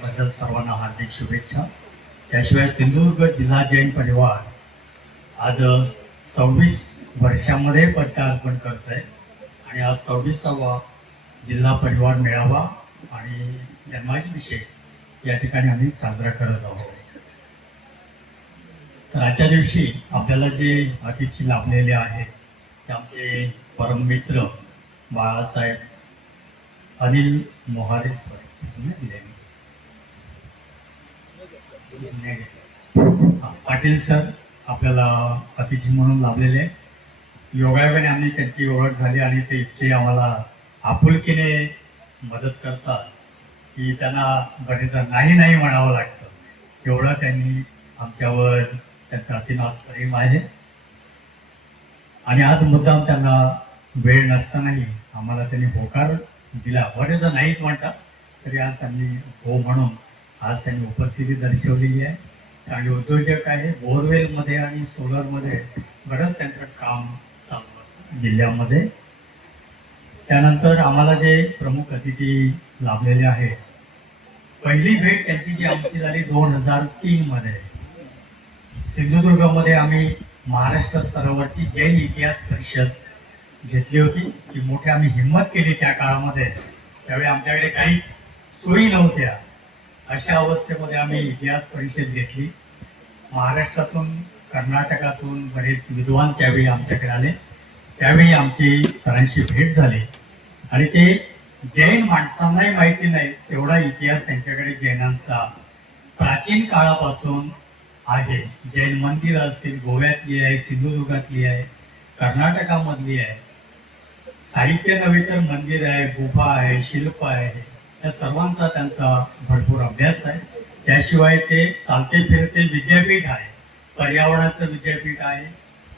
बद्दल सर्वांना हार्दिक शुभेच्छा. त्याशिवाय सिंधुदुर्ग जिल्हा जैन परिवार आज 26 वर्षामध्ये पदार्पण करत आहे आणि आज 26वा जिल्हा परिवार मेळावा आणि जन्माष्टमीषेक या ठिकाणी आम्ही साजरा करत आहोत. तर आजच्या दिवशी आपल्याला जे अतिथी लाभलेले आहेत ते आमचे परममित्र बाळासाहेब अनिल मोहारे पाटील सर आपल्याला अतिथी म्हणून लाभलेले. योगायोगाने आम्ही त्यांची ओळख झाली आणि ते इतके आम्हाला आपुलकीने मदत करतात की त्यांना बरेचदा नाही नाही म्हणावं लागतं. एवढं त्यांनी आमच्यावर त्यांचं अतिनाथ प्रेम आहे. आणि आज मुद्दाम त्यांना वेळ नसतानाही आम्हाला त्यांनी होकार दिला. बरेचदा नाहीच म्हणतात तरी आज त्यांनी हो म्हणून आज त्यांनी उपस्थिती दर्शवलेली आहे. चांगले उद्योजक आहे. बोरवेलमध्ये आणि सोलरमध्ये बरंच त्यांचं काम चालू असतं जिल्ह्यामध्ये. त्यानंतर आम्हाला जे प्रमुख अतिथी लाभलेले आहेत, पहिली भेट त्यांची जी आमची झाली 2003 मध्ये सिंधुदुर्गमध्ये. आम्ही महाराष्ट्र स्तरावरची जैन इतिहास परिषद घेतली होती. ती मोठी आम्ही हिंमत केली त्या काळामध्ये. त्यावेळी आमच्याकडे काहीच सोयी नव्हत्या. अशा अवस्थेमध्ये आम्ही इतिहास परिषद घेतली. महाराष्ट्रातून कर्नाटकातून बरेच विद्वान त्यावेळी आमच्याकडे आले. त्यावेळी आमची सरांशी भेट झाली आणि ते जैन माणसांनाही माहिती नाही तेवढा इतिहास त्यांच्याकडे जैनांचा प्राचीन काळापासून आहे. जैन मंदिर असतील, गोव्यातली आहे, सिंधुदुर्गातली आहे, कर्नाटकामधली आहे. साहित्य नव्हे तर मंदिर आहे, गुफा आहे, शिल्प आहे, या सर्वांचा त्यांचा भरपूर अभ्यास आहे. त्याशिवाय ते चालते फिरते विद्यापीठ आहे, पर्यावरणाचं विद्यापीठ आहे,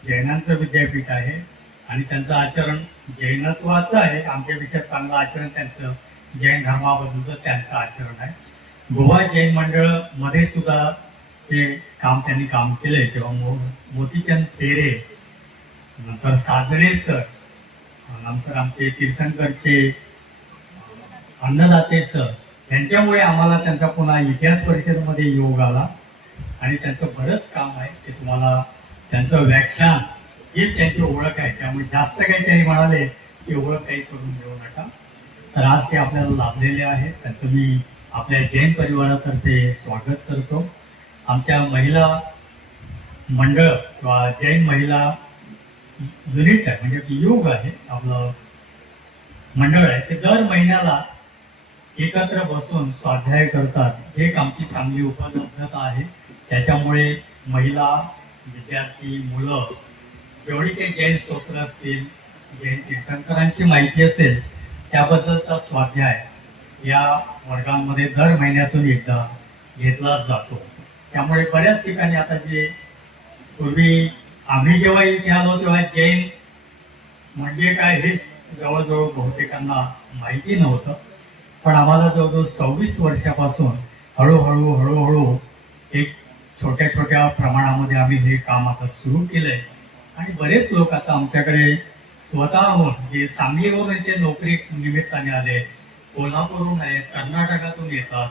जैनांचं विद्यापीठ आहे आणि त्यांचं आचरण जैनत्वाचं आहे. आमच्यापेक्षा चांगलं आचरण त्यांचं जैन धर्माबद्दलचं त्यांचं आचरण आहे. गोवा जैन मंडळ मध्ये सुद्धा ते त्यांनी काम केलंय. तेव्हा मोतीचंद फेरे, नंतर साजळे सर, नंतर आमचे तीर्थंकरचे अन्नदाते सर, यांच्यामुळे आम्हाला त्यांचा पुन्हा इतिहास परिषदेमध्ये योग आला आणि त्यांचं बरंच काम आहे. ते तुम्हाला त्यांचं व्याख्यान हीच त्यांची ओळख आहे. त्यामुळे जास्त काही त्यांनी म्हणाले की ओळख काही करून देऊ नका. तर आज ते आपल्याला लाभलेले आहेत. त्यांचं मी आपल्या जैन परिवारातर्फे स्वागत करतो. आमच्या महिला मंडळ किंवा जैन महिला युनिट आहे, म्हणजे योग आहे आपलं मंडळ आहे, ते दर महिन्याला एकत्र बसून स्वाध्याय करतात. एक आमची चांगली उपलब्धता आहे. त्याच्यामुळे महिला, विद्यार्थी, मुलं जेवढी काही जैन स्तोत्र असतील, जैन तीर्थंकरांची माहिती असेल त्याबद्दलचा स्वाध्याय या वर्गांमध्ये दर महिन्यातून एकदा घेतला जातो. त्यामुळे बऱ्याच ठिकाणी आता जे पूर्वी आम्ही जेव्हा इथे आलो तेव्हा जैन म्हणजे काय हेच जवळजवळ बहुतेकांना माहिती नव्हतं. पण आम्हाला जवळजवळ 26 वर्षापासून हळूहळू एक छोट्या छोट्या प्रमाणामध्ये आम्ही हे काम आता सुरू केलंय आणि बरेच लोक आता आमच्याकडे स्वतःहून, जे सांगलीवरून इथे नोकरी निमित्ताने आले, कोल्हापूरहून आहेत, कर्नाटकातून येतात,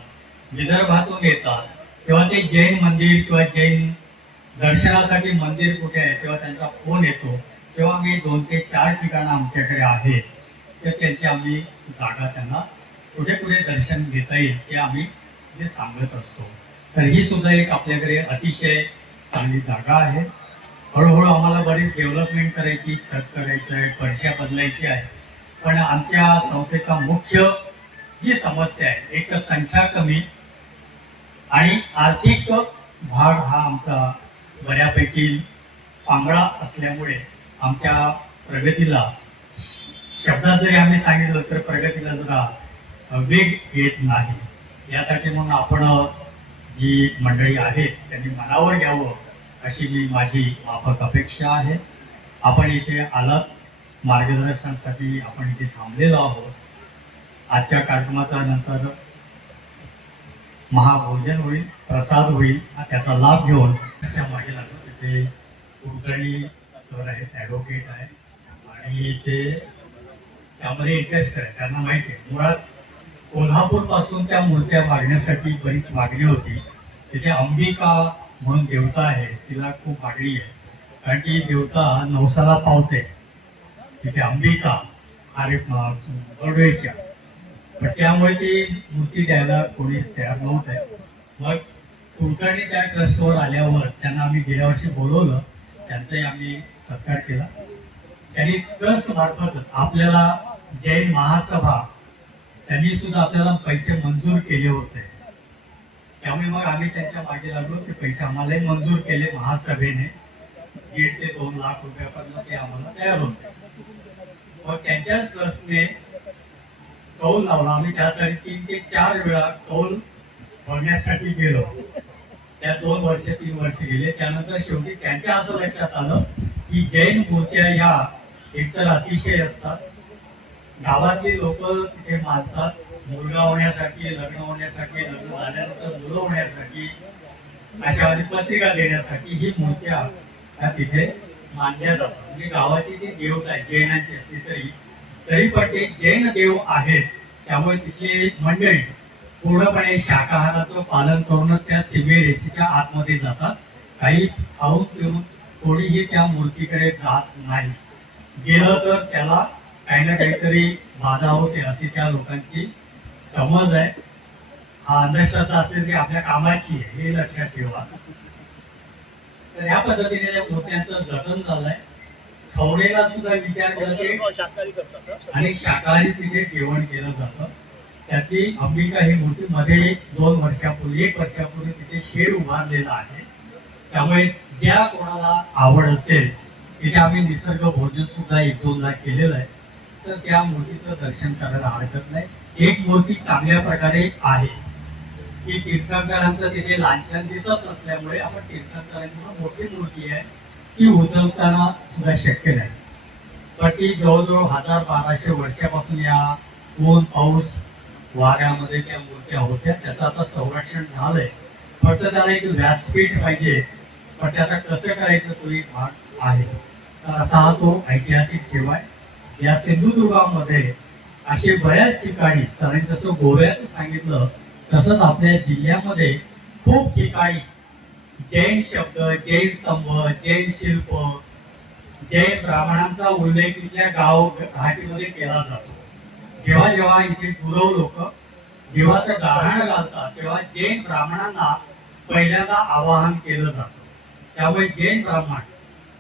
विदर्भातून येतात, तेव्हा ते जैन मंदिर किंवा जैन दर्शनासाठी मंदिर कुठे आहे तेव्हा त्यांचा फोन येतो. तेव्हा आम्ही 2 ते 4 ठिकाणं आमच्याकडे आहेत, तर त्यांची आम्ही जागा त्यांना कुठे कुठे दर्शन घेता येईल ते आम्ही ते सांगत असतो. तर ही सुद्धा एक आपल्याकडे अतिशय चांगली जागा आहे. हळूहळू आम्हाला बरीच डेव्हलपमेंट करायची, छत करायचं आहे, फरशा बदलायची आहे. पण आमच्या संस्थेचा मुख्य जी समस्या आहे, एक तर संख्या कमी आणि आर्थिक भाग हा आमचा बऱ्यापैकी पांगळा असल्यामुळे आमच्या प्रगतीला, शब्दात जरी आम्ही सांगितलं तर प्रगतीला जरा वेग येत नाही. यासाठी म्हणून आपण जी मंडळी आहेत त्यांनी मनावर घ्यावं अशी माझी माफक अपेक्षा आहे. आपण इथे आलात मार्गदर्शनासाठी, आपण इथे थांबलेलो आहोत. आजच्या कार्यक्रमाचा नंतर महाभोजन होईल, प्रसाद होईल, त्याचा लाभ घेऊन मागे लागतो. तिथे कुलकर्णी सर आहेत, ॲडव्होकेट आहे आणि ते त्यामध्ये इंटरेस्ट आहे, त्यांना माहिती आहे. मुळात कोल्हापूर पासून त्या मूर्त्या मागण्यासाठी बरीच मागणी होती. तिथे अंबिका म्हणून देवता आहे, तिला खूप मागणी आहे, कारण की देवता नवसाला पावते. तिथे अंबिका अरे बडवेच्या, पण त्यामुळे ती मूर्ती द्यायला कोणीच तयार नव्हते. मग कुलकर्णी त्या ट्रस्टवर आल्यावर त्यांना आम्ही गेल्या वर्षी बोलवलं, त्यांचाही आम्ही सत्कार केला. त्यांनी ट्रस्ट मार्फतच आपल्याला जैन महासभा त्यांनी सुद्धा आपल्याला पैसे मंजूर केले होते. त्यामुळे मग आम्ही त्यांच्या मागे लागलो, ते पैसे आम्हालाही मंजूर केले महासभेने. 1.5 ते 2 लाख रुपयापर्यंत ते आम्हाला तयार होते. मग त्यांच्याच ट्रस्टने कौल लावला. आम्ही त्यासाठी 3 ते 4 वेळा कौल भरण्यासाठी गेलो. त्या 2 वर्ष 3 वर्ष गेले. त्यानंतर शेवटी त्यांच्या असं लक्षात आलं की जैन मूर्त्या ह्या एकतर अतिशय असतात, गावातली लोक तिथे मानतात, मुलगा होण्यासाठी, लग्न होण्यासाठी, लग्न झाल्यानंतर मुलं होण्यासाठी, अशा पत्रिका देण्यासाठी ही मूर्त्या त्या तिथे मानल्या जातात. म्हणजे गावाची जी देवता आहे जैनांची असली तरी पण ते जैन देव आहेत. त्यामुळे तिथली मंडळी पूर्णपणे शाकाहाराचं पालन करूनच त्या सीमेरेषेच्या आतमध्ये जातात. काही खाऊन पिऊन कोणीही त्या मूर्तीकडे जात नाही. गेलं तर त्याला काही ना काहीतरी बाधा होते अशी त्या लोकांची समज आहे. हा अंधश्रद्धा असेल की आपल्या कामाची आहे, हे लक्षात ठेवा. तर या पद्धतीने त्या मूर्त्यांचं जतन झालंय. खवणेला सुद्धा विचार करते आणि शाकाहारी तिथे जेवण केलं जातं. त्यातली अंबिका ही मूर्ती मध्ये 1 वर्षापूर्वी तिथे शेड उभारलेला आहे. त्यामुळे ज्या कोणाला आवड असेल तिथे आम्ही निसर्ग भोजन सुद्धा 1-2दा केलेलं आहे. तर त्या मूर्तीचं दर्शन करायला हरकत नाही. एक मूर्ती चांगल्या प्रकारे आहे की तीर्थंकरांचं तिथे लांछन दिसत नसल्यामुळे आपण तीर्थंकरांची मोठी मूर्ती आहे ती उचलताना सुद्धा शक्य नाही. पण ती जवळजवळ 1000-1200 वर्षापासून या ऊन पाऊस वाऱ्यामध्ये त्या मूर्त्या होत्या. त्याचं आता संरक्षण झालंय. फक्त त्याला एक व्यासपीठ पाहिजे, पण त्याचा कसं करायचं तो एक भाग आहे. तर असा हा तो ऐतिहासिक ठेवा आहे. या सिंधुदुर्गामध्ये असे बऱ्याच ठिकाणी सरांनी जसं गोव्याचं सांगितलं तसंच आपल्या जिल्ह्यामध्ये खूप ठिकाणी जैन शब्द, जैन स्तंभ, जैन शिल्प, जैन ब्राह्मणांचा उल्लेख इथल्या गाव घाटीमध्ये केला जातो. जेव्हा जेव्हा इथे गुरव लोक देवाचं गाऱ्हाण घालतात तेव्हा जैन ब्राह्मणांना पहिल्यांदा आवाहन केलं जातं. त्यामुळे जैन ब्राह्मण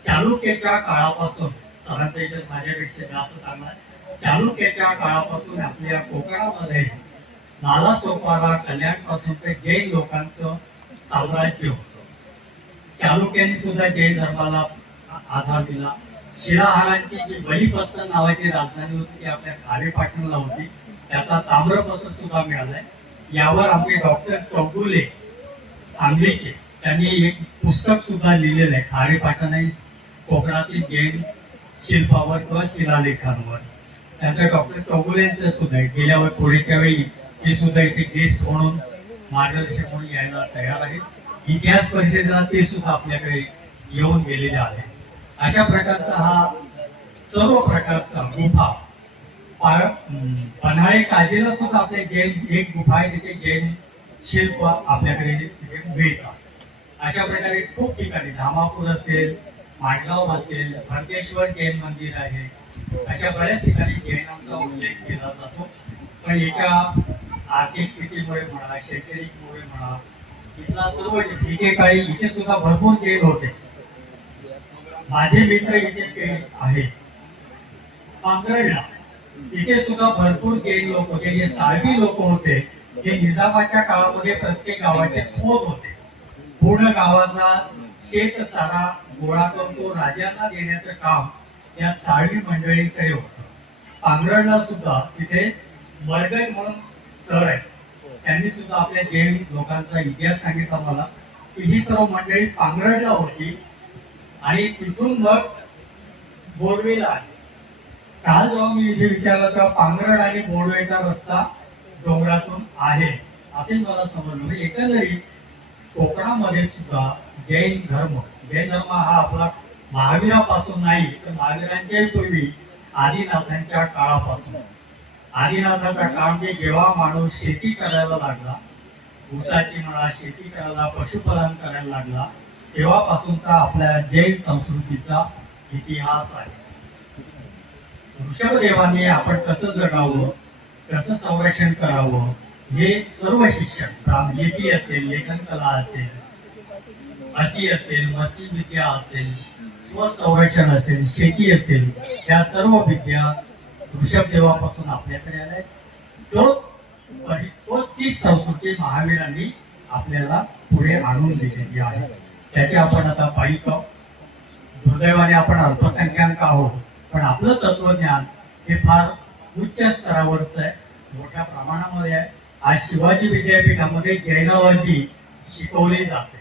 चालुक्याच्या काळापासून, सरांचा इथे माझ्यापेक्षा जास्त चांगला आहे, चालुक्याच्या काळापासून आपल्या कोकणामध्ये नालासोपारा, कल्याण पासून ते जैन लोकांचं साम्राज्य होतं. चालुक्यांनी सुद्धा जैन धर्माला आधार दिला. शिलाहारांची जी बलिपत्र नावाची राजधानी होती ती आपल्या खारेपाटणला होती. त्याचा ताम्रपत्र सुद्धा मिळालंय. यावर आमचे डॉक्टर चौगुले सांगलीचे त्यांनी एक पुस्तक सुद्धा लिहिलेलं आहे खारेपाटण आणि कोकणातील जैन शिल्पावर किंवा शिलालेखांवर. त्यानंतर डॉक्टर चौगुलेंचं सुद्धा गेल्या थोड्याच्या वेळी ते सुद्धा इथे गेस्ट म्हणून मार्गदर्शक म्हणून यायला तयार आहेत. इतिहास परिषदेला ते सुद्धा आपल्याकडे येऊन गेलेले आहे. अशा प्रकारचा हा सर्व प्रकारचा गुफा पन्हाळे काजीला सुद्धा आपल्या जैन एक गुफा आहे, तिथे जैन शिल्प आपल्याकडे तिथे मिळतात. अशा प्रकारे खूप ठिकाणी धामापूर असेल, माडगाव असेल, भरतेश्वर जैन मंदिर आहे. अशा बऱ्याच ठिकाणी जैनांचा उल्लेख केला जातो. पण एका आर्थिक स्थितीमुळे म्हणा, शैक्षणिकमुळे म्हणा, इथला सर्व एकेकाळी इथे सुद्धा भरपूर जैन होते. माझे मित्र इथे आहेत. पांगरडला इथे सुद्धा भरपूर जैन लोक होते. जे साळवी लोक होते हे निजामाच्या काळामध्ये प्रत्येक गावाचे खोत होते. पूर्ण गावाचा शेत सारा गोळा करून तो राजांना देण्याचं काम या साळवी मंडळीकडे होतं. पांगरडला सुद्धा तिथे मरगज म्हणून सर आहे, त्यांनी सुद्धा आपल्या जैन लोकांचा इतिहास सांगितला मला की ही सर्व मंडळी पांगरडला होती आणि तिथून मग बोरवेला आली. काल जेव्हा मी इथे विचारलं तेव्हा पांगरड आणि बोरवेचा रस्ता डोंगरातून आहे असे मला समजलं. म्हणजे एकंदरीत कोकणामध्ये सुद्धा जैन धर्म हा आपला महावीरापासून नाही तर महावीरांच्याही पूर्वी आदिनाथांच्या काळापासून आदिनाथाचा काळ म्हणजे जेव्हा माणूस शेती करायला लागला, ऊसाची म्हणा शेती करायला, पशुपालन करायला लागला, तेव्हापासूनचा आपल्या जैन संस्कृतीचा इतिहास आहे. ऋषभदेवाने आपण कसं जगावं, कसं संरक्षण करावं, हे सर्व शिक्षण लिपी असेल, लेखन कला असेल, असी असेल, मसी विद्या असेल, स्वसंरक्षण असेल, शेती असेल, या सर्व विद्या ऋषभदेवापासून आपल्याकडे आल्या. तोच ती संस्कृती महावीरांनी आपल्याला पुढे आणून दिलेली आहे. त्याचे आपण आता पाहित आहोत. दुर्दैवाने आपण अल्पसंख्याक आहोत, पण आपलं तत्वज्ञान हे फार उच्च स्तरावरच आहे, मोठ्या प्रमाणामध्ये आहे. आज शिवाजी विद्यापीठामध्ये जैनॉलॉजी शिकवली जाते.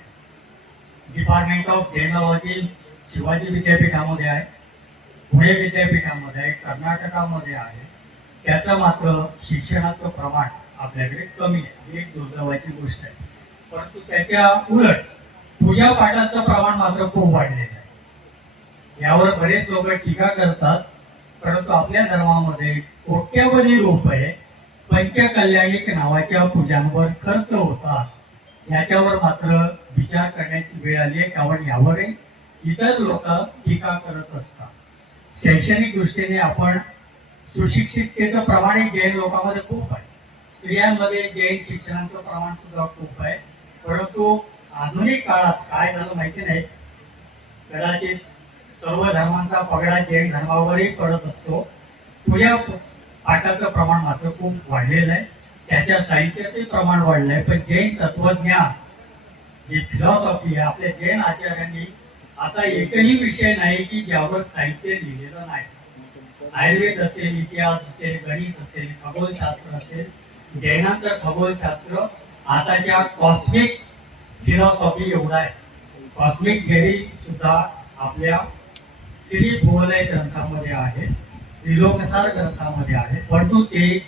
डिपार्टमेंट ऑफ जैनॉलॉजी शिवाजी विद्यापीठामध्ये आहे, पुणे विद्यापीठामध्ये आहे, कर्नाटकामध्ये आहे. त्याचं मात्र शिक्षणाचं प्रमाण आपल्याकडे कमी आहे, ही एक दुर्दैवाची गोष्ट आहे. परंतु त्याच्या उलट पूजा पाठाचं प्रमाण मात्र खूप वाढलेलं आहे. यावर बरेच लोक टीका करतात, परंतु आपल्या धर्मामध्ये कोट्यवधी रुपये पंचकल्याणिक नावाच्या पूजांवर खर्च होतात. याच्यावर मात्र विचार करण्याची वेळ आली आहे, कारण यावरही इतर लोक टीका करत असतात. शैक्षणिक दृष्टीने आपण सुशिक्षिततेचं प्रमाण जैन लोकांमध्ये खूप आहे, स्त्रियांमध्ये जैन शिक्षणाचं प्रमाण सुद्धा खूप आहे. परंतु आधुनिक काळात काय झालं माहिती नाही, कदाचित सर्व धर्मांचा पगडा जैन धर्मावरही पडत असतो. पूजा पाठाचं प्रमाण मात्र खूप वाढलेलं आहे, त्याच्या साहित्याचे प्रमाण वाढलं आहे. पण जैन तत्वज्ञान जी फिलॉसॉफी आहे, आपल्या जैन आचार्यांनी असा एकही विषय नाही की ज्यावर साहित्य लिहिलेलं नाही. आयुर्वेद असेल, इतिहास असेल, गणित असेल, खगोलशास्त्र असेल, जैनांचं खगोलशास्त्र आताच्या कॉस्मिक फिलॉसॉफी एवढा आहे. कॉस्मिक थेअरी सुद्धा आपल्या श्री भुवलय ग्रंथामध्ये आहे, त्रिलोकसार ग्रंथामध्ये आहे, परंतु ते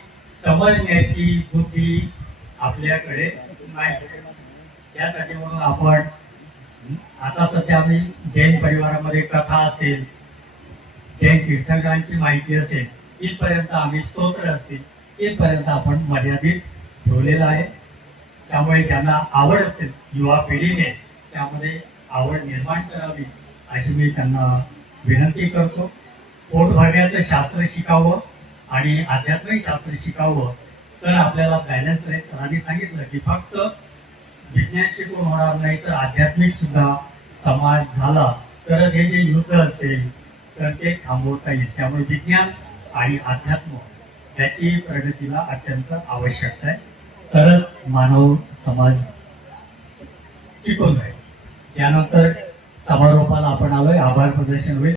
समजण्याची बुद्धी आपल्याकडे नाही. त्यासाठी म्हणून आपण आता सध्या आम्ही जैन परिवारामध्ये कथा असेल, जैन तीर्थंकरांची माहिती असेल, इथपर्यंत आम्ही स्तोत्र असतील, इथपर्यंत आपण मर्यादित ठेवलेलं आहे. त्यामुळे ज्यांना आवड असेल युवा पिढीने त्यामध्ये आवड निर्माण करावी अशी मी त्यांना विनंती करतो. पोट भरण्याचं शास्त्र शिकावं आणि आध्यात्मिक शास्त्र शिकावं तर आपल्याला बॅलन्स राहील. सरांनी सांगितलं की फक्त विज्ञान शिकून होणार नाही, तर आध्यात्मिक सुद्धा समाज झाला तरच हे जे युद्ध असेल तर ते थांबवता येईल. त्यामुळे विज्ञान आणि अध्यात्म याची प्रगतीला अत्यंत आवश्यकता आहे, तरच मानव समाज टिकून राहील. त्यानंतर समारोपाला आपण आलोय, आभार प्रदर्शन होईल.